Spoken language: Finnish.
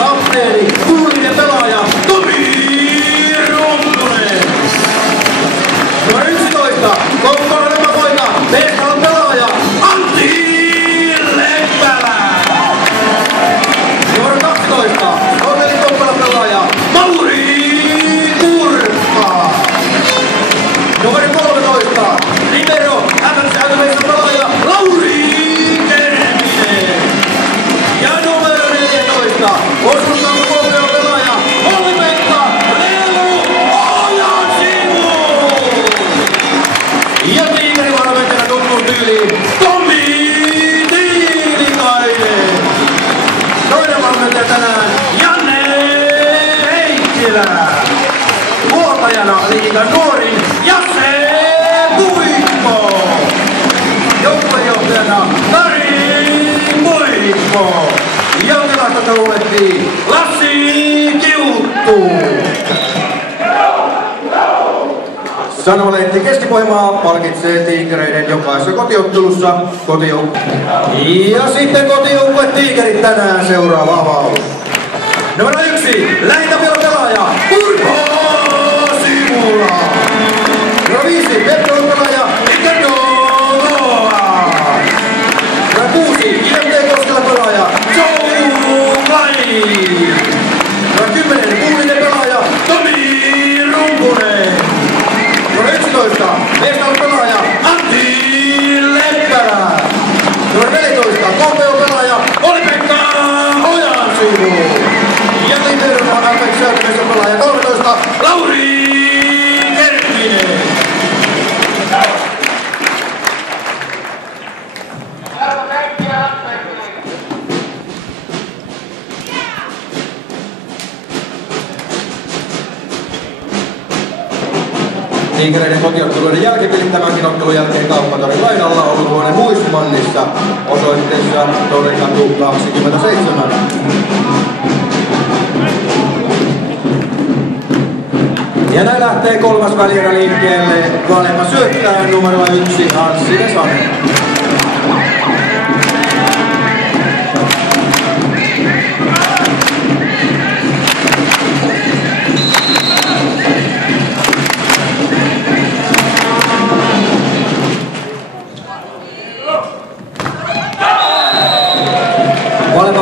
kapteeni, kunniallinen pelaaja Tomi Rontunen. Numero 11, Kokkolan poika, Tehtaan pelaaja Antti Leppälä. Numero 12, Hotelli Kokkolan pelaaja Mauri Turkka. Numero 13, Libero, FFC pelaaja Lauri Kerminen. Ja numero 14, Osuustamon Kuopion pelaaja Olli-Pekka Lelu Ojansivu. Ja tiikerivalmentajana tuttuun tyyliin Tommi Tiilikainen. Toinen valmentaja tänään Janne Heikkilä. Huoltajana liigan nuorin Jasse Puikko. Joukkuejohtajana Kari Puikko. Ja tilastosta luettiin Lassi Kiuttu. Sanomalehti Keski-Pohjanmaa palkitsee tiikereiden jokaisessa kotiottelussa ja sitten kotijoukkue Tiikerit tänään seuraava avaus. Numero 1, lähintäpelon pelaaja Urpo Simula. Numero 5, Petron pelaaja Ricardo Loa. Numero 6, IMT Koskela pelaaja Joe Klein. Numero 10, Kuulinen pelaaja Tomi Rumpunen. Numero 11, Vestal pelaaja Antti Leppälä. Numero 14, KPO pelaaja Olli-Pekka Ojansivu. Ja Liberon FFC pelaaja 13, Lauri Kerminen. Tiikereiden kotiotteluiden jälkipelit tämänkin ottelun jälkeen Kauppatorin laidalla ollut vuoden Huismannissa osoitteessa Torikatu 27. Ja näin lähtee kolmas välierä liikkeelle. Valema syöttää numero 1 Anssi Vesanen.